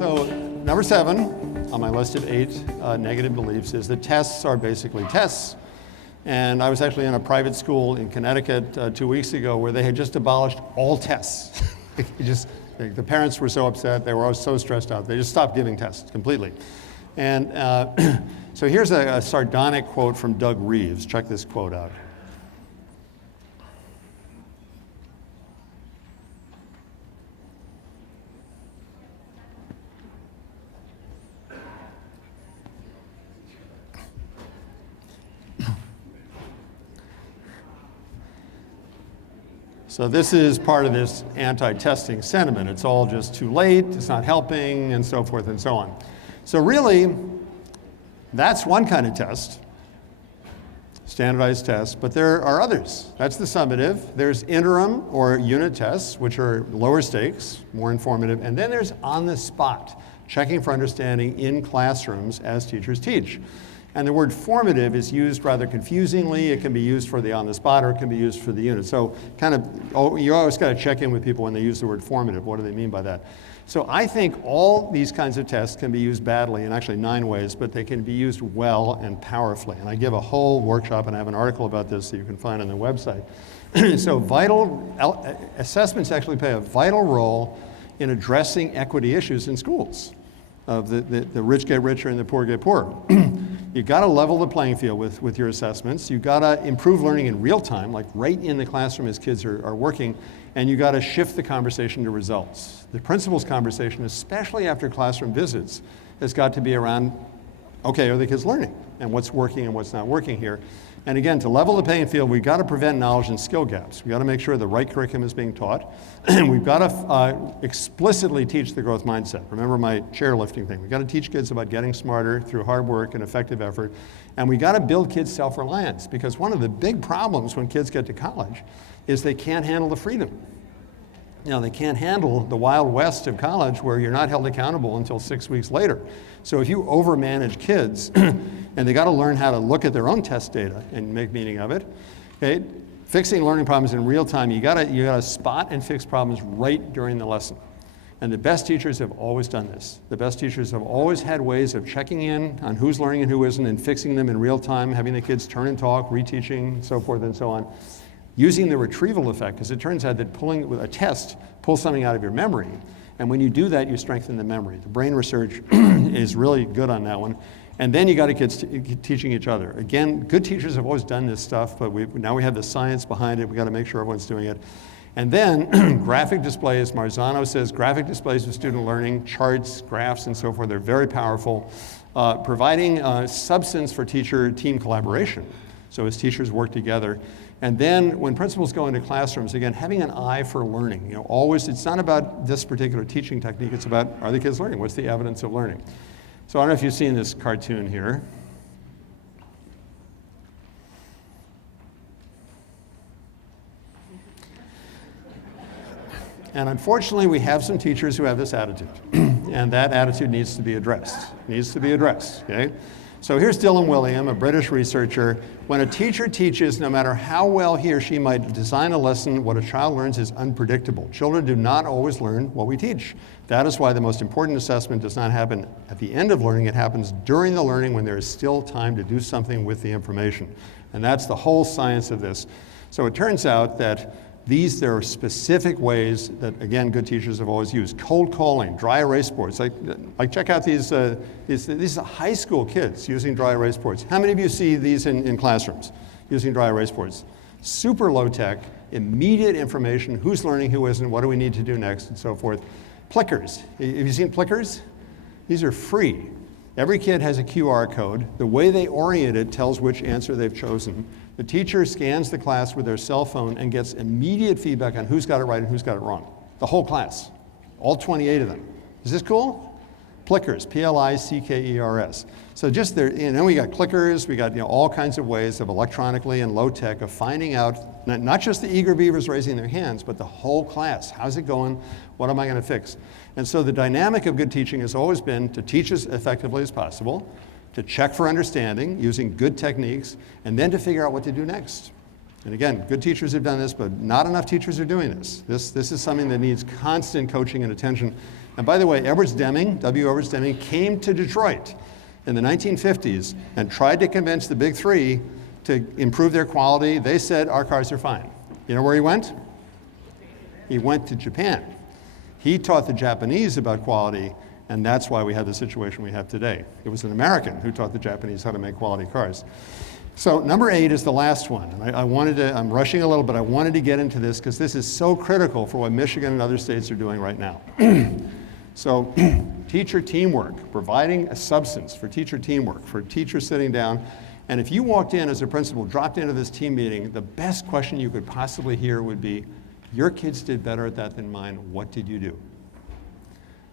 So number 7 on my list of 8 negative beliefs is that tests are basically tests. And I was actually in a private school in Connecticut 2 weeks ago where they had just abolished all tests. The parents were so upset, they were all so stressed out, they just stopped giving tests completely. And so here's a sardonic quote from Doug Reeves. Check this quote out. So this is part of this anti-testing sentiment. It's all just too late, it's not helping, and so forth and so on. So really, that's one kind of test, standardized tests, but there are others. That's the summative. There's interim or unit tests, which are lower stakes, more informative, and then there's on the spot, checking for understanding in classrooms as teachers teach. And the word formative is used rather confusingly. It can be used for the on-the-spot or it can be used for the unit. So you always got to check in with people when they use the word formative. What do they mean by that? So I think all these kinds of tests can be used badly in actually 9 ways, but they can be used well and powerfully. And I give a whole workshop and I have an article about this that you can find on the website. So assessments actually play a vital role in addressing equity issues in schools. The rich get richer and the poor get poorer. You've got to level the playing field with your assessments. You've got to improve learning in real time, like right in the classroom as kids are working, and you've got to shift the conversation to results. The principal's conversation, especially after classroom visits, has got to be around, okay, are the kids learning? And what's working and what's not working here? And again, to level the playing field, we've got to prevent knowledge and skill gaps. We've got to make sure the right curriculum is being taught. We've got to explicitly teach the growth mindset. Remember my chairlifting thing. We've got to teach kids about getting smarter through hard work and effective effort. And we've got to build kids' self-reliance, because one of the big problems when kids get to college is they can't handle the freedom. You know, they can't handle the wild west of college where you're not held accountable until 6 weeks later. So if you overmanage kids, and they got to learn how to look at their own test data and make meaning of it, okay? Fixing learning problems in real time, you gotta spot and fix problems right during the lesson. And the best teachers have always done this. The best teachers have always had ways of checking in on who's learning and who isn't and fixing them in real time, having the kids turn and talk, reteaching, so forth and so on. Using the retrieval effect, because it turns out that pulling with a test pulls something out of your memory. And when you do that, you strengthen the memory. The brain research is really good on that one. And then you got kids teaching each other. Again, good teachers have always done this stuff, but now we have the science behind it. We got to make sure everyone's doing it. And then graphic displays, Marzano says, graphic displays of student learning, charts, graphs, and so forth, they're very powerful. Providing substance for teacher team collaboration. So as teachers work together. And then when principals go into classrooms, again, having an eye for learning. You know, always, it's not about this particular teaching technique, it's about, are the kids learning? What's the evidence of learning? So I don't know if you've seen this cartoon here. And unfortunately, we have some teachers who have this attitude. And that attitude needs to be addressed. Okay? So here's Dylan William, a British researcher. When a teacher teaches, no matter how well he or she might design a lesson, what a child learns is unpredictable. Children do not always learn what we teach. That is why the most important assessment does not happen at the end of learning. It happens during the learning when there is still time to do something with the information. And that's the whole science of this. So it turns out that there are specific ways that, again, good teachers have always used. Cold calling, dry erase boards. Like check out these high school kids using dry erase boards. How many of you see these in classrooms using dry erase boards? Super low tech, immediate information, who's learning, who isn't, what do we need to do next, and so forth. Plickers. Have you seen plickers? These are free. Every kid has a QR code. The way they orient it tells which answer they've chosen. The teacher scans the class with their cell phone and gets immediate feedback on who's got it right and who's got it wrong. The whole class, all 28 of them. Is this cool? Plickers, P-L-I-C-K-E-R-S. So just there, and then we got clickers, we got all kinds of ways of electronically and low tech of finding out, not just the eager beavers raising their hands, but the whole class. How's it going? What am I going to fix? And so the dynamic of good teaching has always been to teach as effectively as possible, to check for understanding using good techniques, and then to figure out what to do next. And again, good teachers have done this, but not enough teachers are doing this. This is something that needs constant coaching and attention. And by the way, W. Edwards Deming came to Detroit in the 1950s and tried to convince the big three to improve their quality. They said, our cars are fine. You know where he went? He went to Japan. He taught the Japanese about quality, and that's why we have the situation we have today. It was an American who taught the Japanese how to make quality cars. So number 8 is the last one. And I'm rushing a little, but I wanted to get into this because this is so critical for what Michigan and other states are doing right now. So teacher teamwork, providing a substance for teacher teamwork, for teachers sitting down. And if you walked in as a principal, dropped into this team meeting, the best question you could possibly hear would be, your kids did better at that than mine, what did you do?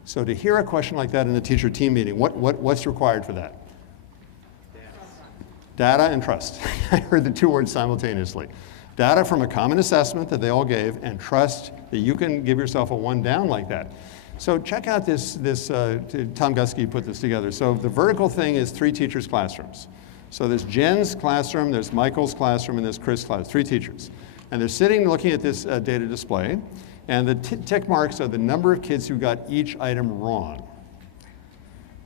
So to hear a question like that in a teacher team meeting, what's required for that? Data and trust. I heard the two words simultaneously. Data from a common assessment that they all gave, and trust that you can give yourself a 1 down like that. So check out this Tom Guskey put this together. So the vertical thing is 3 teachers' classrooms. So there's Jen's classroom, there's Michael's classroom, and there's Chris' class, 3 teachers. And they're sitting looking at this data display, and the tick marks are the number of kids who got each item wrong.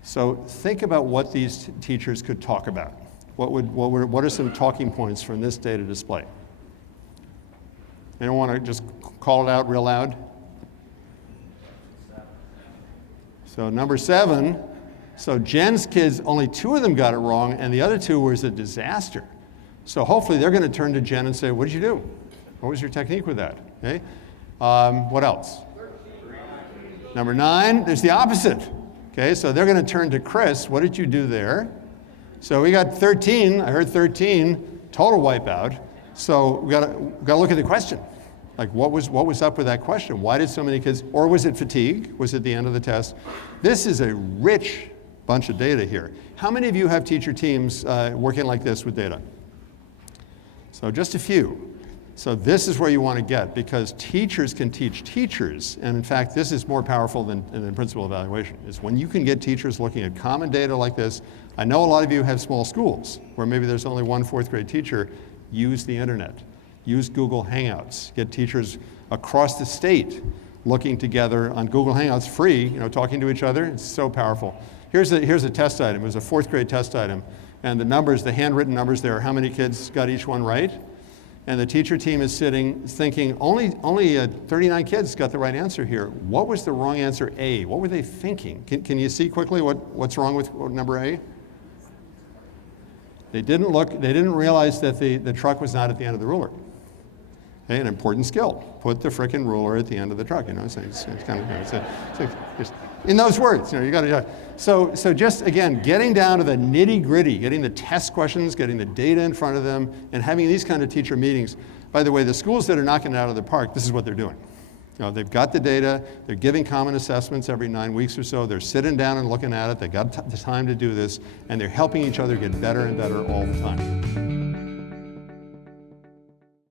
So think about what these teachers could talk about. What are some talking points from this data display? Anyone want to just call it out real loud? So number 7, so Jen's kids, only 2 of them got it wrong, and the other 2 was a disaster. So hopefully they're going to turn to Jen and say, what did you do? What was your technique with that? Okay. What else? Number 9, there's the opposite. Okay, so they're going to turn to Chris. What did you do there? So we got 13. I heard 13, total wipeout. So we got to look at the question. Like what was up with that question? Why did so many kids, or was it fatigue? Was it the end of the test? This is a rich bunch of data here. How many of you have teacher teams working like this with data? So just a few. So this is where you want to get, because teachers can teach teachers, and in fact this is more powerful than principal evaluation, is when you can get teachers looking at common data like this. I know a lot of you have small schools where maybe there's only 1 4th grade teacher. Use the internet. Use Google Hangouts. Get teachers across the state looking together on Google Hangouts, free, talking to each other. It's so powerful. Here's a test item. It was a 4th grade test item. And the numbers, the handwritten numbers there, how many kids got each one right? And the teacher team is sitting thinking, only 39 kids got the right answer here. What was the wrong answer A? What were they thinking? Can you see quickly what's wrong with number A? They didn't realize that the truck was not at the end of the ruler. Okay, an important skill. Put the frickin' ruler at the end of the truck, it's kind of, just in those words, you got to. So just again, getting down to the nitty gritty, getting the test questions, getting the data in front of them, and having these kind of teacher meetings. By the way, the schools that are knocking it out of the park, this is what they're doing. They've got the data, they're giving common assessments every 9 weeks or so, they're sitting down and looking at it, they've got the time to do this, and they're helping each other get better and better all the time.